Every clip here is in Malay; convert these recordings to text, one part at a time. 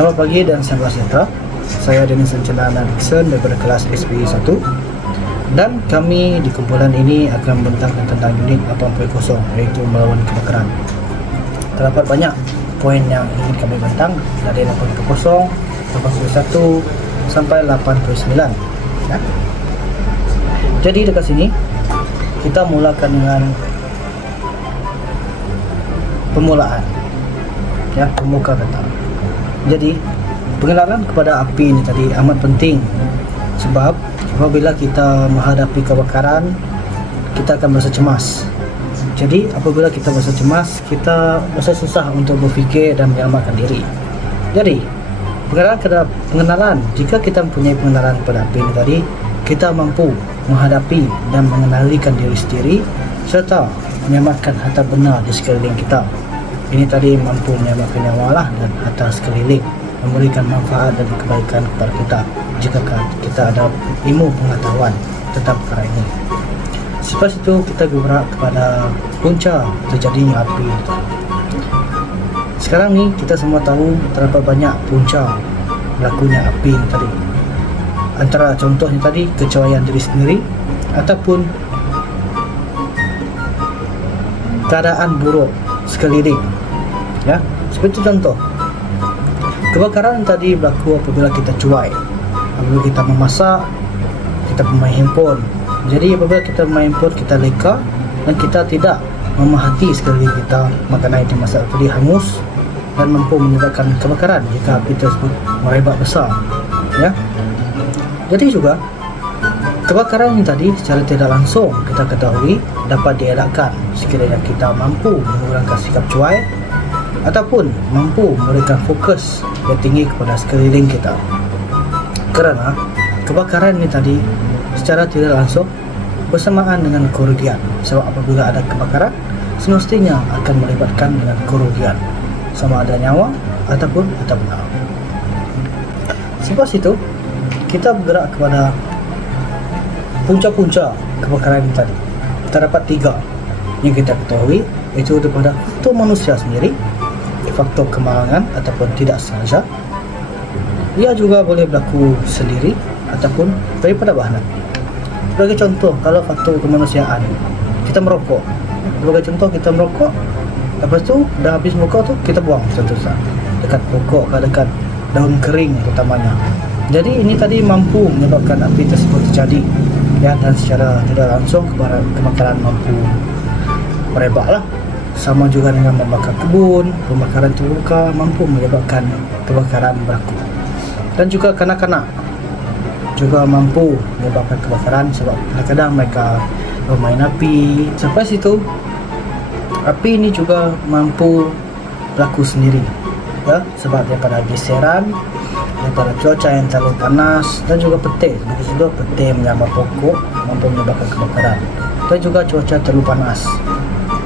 Selamat pagi dan salam sejahtera. Saya Dennis Cenana Dixon daripada kelas SPE 1, dan kami di kumpulan ini akan membentangkan tentang unit 80, iaitu melawan kebakaran. Terdapat banyak poin yang ingin kami bentang dari 80, 81 sampai 89 ya. Jadi dekat sini kita mulakan dengan permulaan ya, pemuka kata. Jadi pengenalan kepada api ini tadi amat penting, sebab apabila kita menghadapi kebakaran kita akan merasa cemas. Jadi apabila kita merasa cemas, kita merasa susah untuk berfikir dan menyelamatkan diri. Jadi pengenalan, jika kita mempunyai pengenalan kepada api ini tadi, kita mampu menghadapi dan mengenalikan diri sendiri serta menyelamatkan harta benda di sekeliling kita. Ini tadi mampu menyelamatkan nyawa dan harta sekeliling, memberikan manfaat dan kebaikan kepada kita jika kita ada ilmu pengetahuan tentang perkara ini. Selepas itu kita bergerak kepada punca terjadinya api. Sekarang ni kita semua tahu terdapat banyak punca berlakunya api ini tadi. Antara contohnya tadi kecewaian diri sendiri ataupun keadaan buruk sekeliling ya. Seperti contoh kebakaran tadi berlaku apabila kita cuai, apabila kita memasak, kita bermain handphone. Jadi apabila kita bermain handphone, kita leka dan kita tidak memahati sekeliling kita, makanan yang dimasak tadi hangus dan mampu menyebabkan kebakaran jika api tersebut merebak besar ya. Jadi juga kebakaran ini tadi secara tidak langsung kita ketahui dapat dielakkan sekiranya kita mampu mengurangkan sikap cuai ataupun mampu memberikan fokus yang tinggi kepada sekeliling kita. Kerana kebakaran ini tadi secara tidak langsung bersamaan dengan kerugian, sebab apabila ada kebakaran semestinya akan melibatkan dengan kerugian, sama ada nyawa ataupun harta benda. Selepas itu kita bergerak kepada punca-punca kebakaran ini tadi. Terdapat 3 yang kita ketahui, iaitu daripada faktor manusia sendiri, faktor kemalangan ataupun tidak sengaja. Ia juga boleh berlaku sendiri ataupun daripada bahan api. Sebagai contoh, kalau faktor kemanusiaan, kita merokok. Sebagai contoh, kita merokok, lepas tu dah habis merokok tu kita buang contoh dekat pokok ke dekat daun kering terutamanya. Jadi ini tadi mampu menyebabkan api tersebut terjadi ya, dan secara tidak langsung kebakaran mampu merebaklah. Sama juga dengan membakar kebun, pembakaran terbuka mampu menyebabkan kebakaran berlaku. Dan juga kanak-kanak juga mampu menyebabkan kebakaran, sebab kadang-kadang mereka bermain api. Sampai situ api ini juga mampu berlaku sendiri ya, sebab daripada geseran, daripada cuaca yang terlalu panas, dan juga petir. Begitu juga petir menyambar pokok mampu menyebabkan kebakaran. Dan juga cuaca terlalu panas,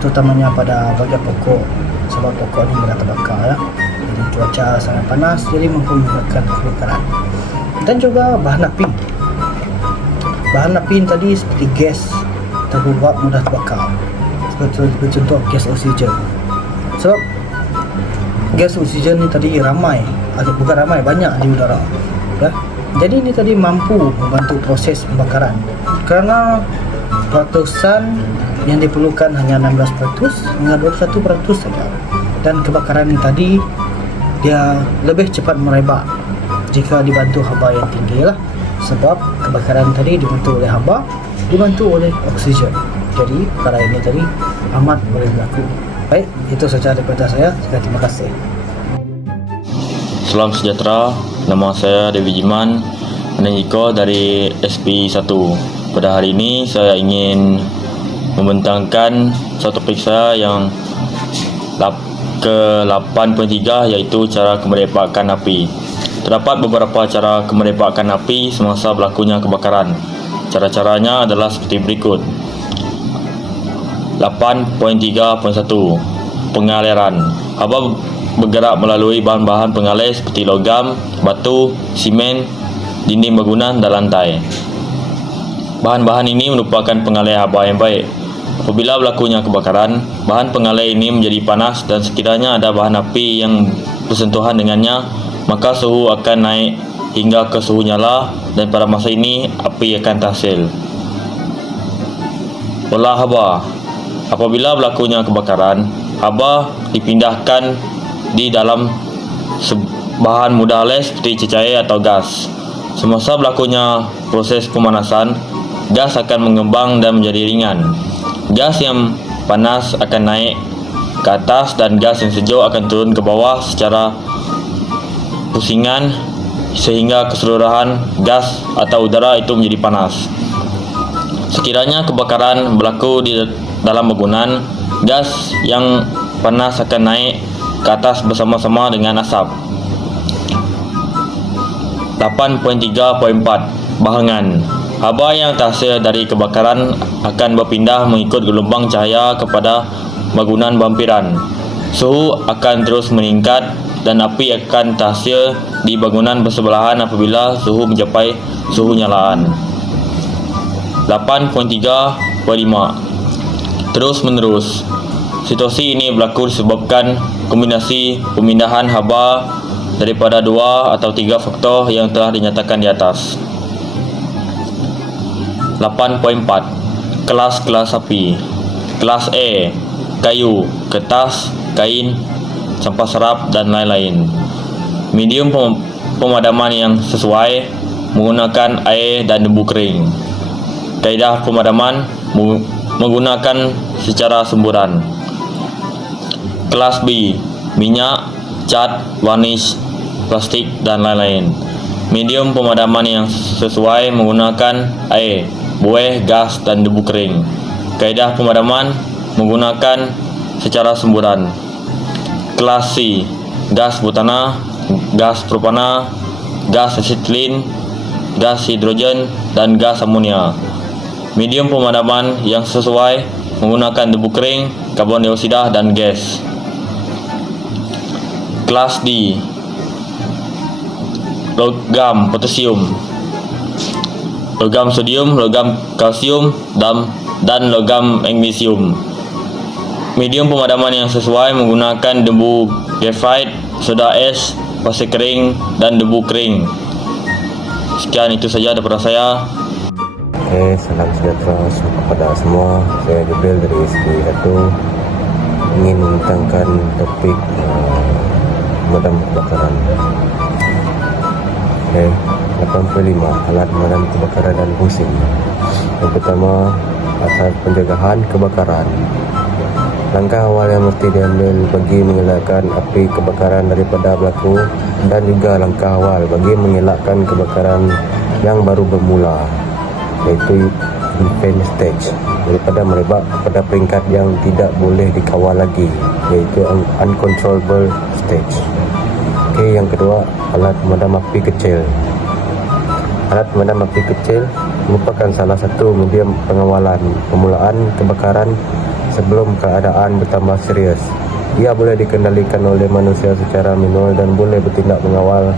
terutamanya pada bahagian pokok, sebab pokok ini mudah terbakar ya. Jadi cuaca sangat panas, jadi mampu menyebabkan kebakaran. Dan juga bahan api. Bahan api ini tadi seperti gas terbuat mudah terbakar. Seperti contoh gas oksigen. Sebab gas oksigen ini tadi banyak di udara ya. Jadi ini tadi mampu membantu proses pembakaran, kerana peratusan yang diperlukan hanya 16% hingga 21% saja. Dan kebakaran ini tadi dia lebih cepat merebak jika dibantu haba yang tinggi lah, sebab kebakaran tadi dibantu oleh haba, dibantu oleh oksigen. Jadi perkara ini tadi amat boleh berlaku. Baik, itu saja daripada saya. Terima kasih. Salam sejahtera, nama saya Dewi Jiman, Meniko dari SPE 1. Pada hari ini saya ingin membentangkan satu topik saya yang ke-8.3, iaitu cara kemerdekaan api. Terdapat beberapa cara kemerdekaan api semasa berlakunya kebakaran. Cara-caranya adalah seperti berikut. 8.3.1 Pengaliran. Haba bergerak melalui bahan-bahan pengalir seperti logam, batu, simen, dinding bangunan dan lantai. Bahan-bahan ini merupakan pengalir haba yang baik. Apabila berlakunya kebakaran, bahan pengalir ini menjadi panas dan sekiranya ada bahan api yang bersentuhan dengannya, maka suhu akan naik hingga ke suhu nyala dan pada masa ini api akan terhasil. Olah haba. Apabila berlakunya kebakaran, haba dipindahkan di dalam bahan mudah les seperti cecair atau gas. Semasa berlakunya proses pemanasan, gas akan mengembang dan menjadi ringan. Gas yang panas akan naik ke atas dan gas yang sejuk akan turun ke bawah secara pusingan sehingga keseluruhan gas atau udara itu menjadi panas. Sekiranya kebakaran berlaku di dalam bangunan, gas yang panas akan naik ke atas bersama-sama dengan asap. 8.3.4 Bahangan. Haba yang terhasil dari kebakaran akan berpindah mengikut gelombang cahaya kepada bangunan bampiran. Suhu akan terus meningkat dan api akan terhasil di bangunan bersebelahan apabila suhu mencapai suhu nyalaan. 8.3.5 Terus menerus. Situasi ini berlaku disebabkan kombinasi pemindahan haba daripada 2 atau 3 faktor yang telah dinyatakan di atas. 8.4 Kelas-kelas api. Kelas A, kayu, kertas, kain, sampah serap dan lain-lain. Medium pemadaman yang sesuai menggunakan air dan debu kering. Kaedah pemadaman menggunakan secara semburan. Kelas B, minyak, cat, varnish, plastik dan lain-lain. Medium pemadaman yang sesuai menggunakan air, buih, gas dan debu kering. Kaedah pemadaman menggunakan secara semburan. Kelas C, gas butana, gas propana, gas asetilin, gas hidrogen dan gas amonia. Medium pemadaman yang sesuai menggunakan debu kering, karbon dioksida dan gas. Kelas D, logam potasium, logam sodium, logam kalsium dan logam magnesium. Medium pemadaman yang sesuai menggunakan debu graphite, soda es, pasir kering dan debu kering. Sekian itu saja daripada saya. Salam sejahtera kepada semua. Saya Jibril dari SB1 ingin membentangkan topik pemadam kebakaran. 85 alat pemadam kebakaran dan fungsi. Yang pertama, asal pencegahan kebakaran. Langkah awal yang mesti diambil bagi mengelakkan api kebakaran daripada berlaku, dan juga langkah awal bagi mengelakkan kebakaran yang baru bermula, iaitu infant stage, daripada merebak pada peringkat yang tidak boleh dikawal lagi, iaitu uncontrollable stage. Yang kedua, alat pemadam api kecil. Alat pemadam api kecil merupakan salah satu medium pengawalan permulaan kebakaran sebelum keadaan bertambah serius. Ia boleh dikendalikan oleh manusia secara manual dan boleh bertindak mengawal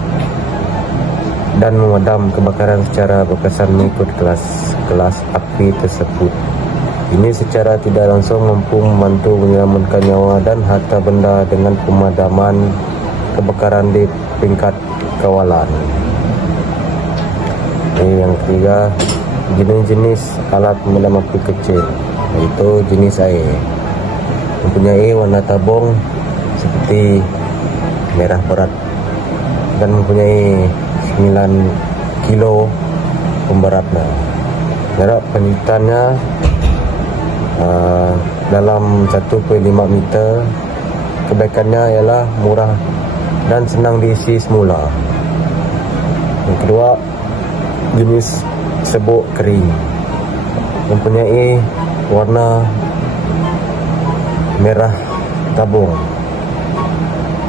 dan memadam kebakaran secara berkesan mengikut kelas api tersebut. Ini secara tidak langsung mampu membantu menyelamatkan nyawa dan harta benda dengan pemadaman kebakaran di tingkat kawalan. Yang ketiga, jenis-jenis alat pemadam api kecil, yaitu jenis air. Mempunyai warna tabung seperti merah berat dan mempunyai 9 kilo pemberatnya. Jarak penyimpanan dalam 1.5 meter. Kebaikannya ialah murah dan senang diisi semula. Yang kedua, jenis sebuk kering. Mempunyai warna merah tabung,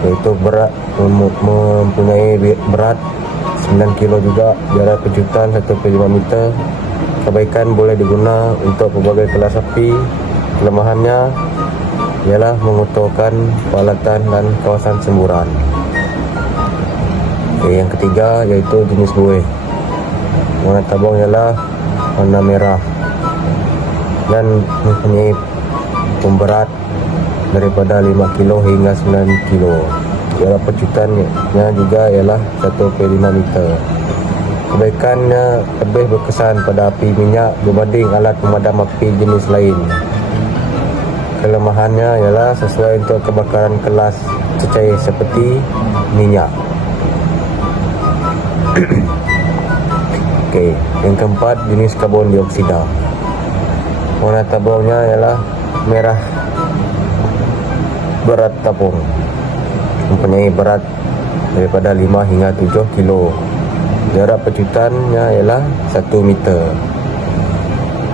iaitu berat mempunyai berat 9 kilo juga. Jarak penjutan 1.5 meter. Kebaikan boleh diguna untuk berbagai kelas api. Kelemahannya ialah mengotorkan peralatan dan kawasan semburan. Yang ketiga, iaitu jenis buih. Warna tabung ialah warna merah dan mempunyai pemberat daripada 5 kilo hingga 9 kilo. ialah pecutannya juga ialah 1,5 meter. Kebaikannya lebih berkesan pada api minyak berbanding alat pemadam api jenis lain. Kelemahannya ialah sesuai untuk kebakaran kelas cecair seperti minyak. Okey, yang keempat, jenis karbon dioksida. Warna tabungnya ialah merah. Berat tabung mempunyai berat daripada 5 hingga 7 kilo. Jarak pecutannya ialah 1 meter.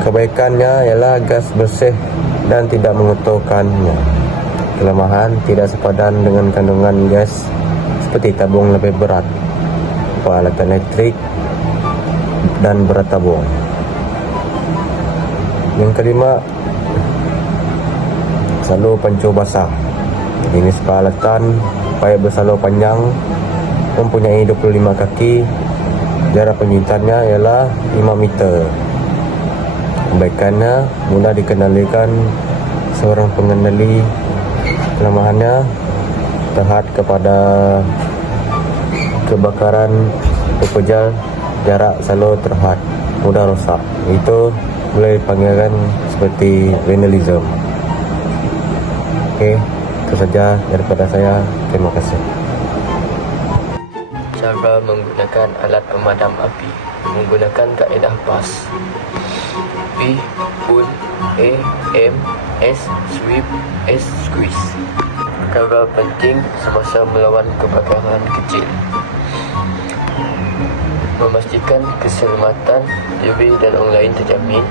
Kebaikannya ialah gas bersih dan tidak mengotorkannya. Kelemahan tidak sepadan dengan kandungan gas seperti tabung lebih berat, peralatan elektrik dan berat tabung. Yang kelima, salur pancur basah. Jenis peralatan paip bersalur panjang mempunyai 25 kaki. Jarak penyuntannya ialah 5 meter. Kebaikannya mudah dikendalikan seorang pengendali. Kelemahannya terhad kepada kebakaran pepejal, jarak salur terhad, mudah rosak. Itu boleh dipanggilkan seperti vandalism. Okey, itu saja daripada saya. Terima kasih. Cara menggunakan alat pemadam api. Menggunakan kaedah PAS. P, pull, A, M, S, sweep, S, squeeze. Perkara penting semasa melawan kebakaran kecil: memastikan keselamatan diri dan orang lain terjamin.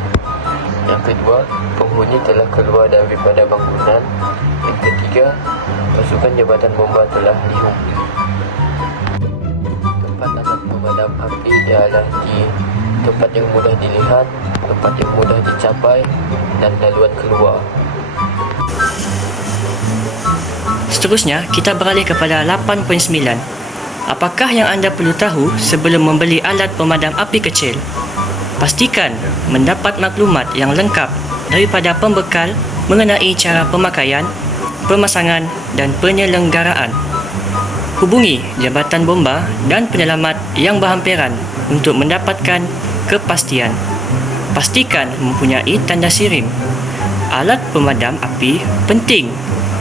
Yang kedua, penghuni telah keluar daripada bangunan. Yang ketiga, pasukan jabatan bomba telah dihubungi. Tempat alat pemadam api ialah di tempat yang mudah dilihat, tempat yang mudah dicapai dan laluan keluar. Seterusnya, kita beralih kepada 8.9. Apakah yang anda perlu tahu sebelum membeli alat pemadam api kecil? Pastikan mendapat maklumat yang lengkap daripada pembekal mengenai cara pemakaian, pemasangan dan penyelenggaraan. Hubungi Jabatan Bomba dan Penyelamat yang berhampiran untuk mendapatkan kepastian. Pastikan mempunyai tanda sirim. Alat pemadam api penting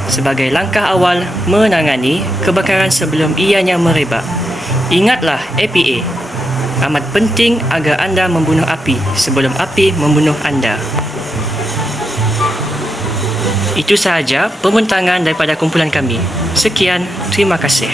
sebagai langkah awal menangani kebakaran sebelum ianya merebak. Ingatlah APA. Amat penting agar anda membunuh api sebelum api membunuh anda. Itu sahaja pembintangan daripada kumpulan kami. Sekian, terima kasih.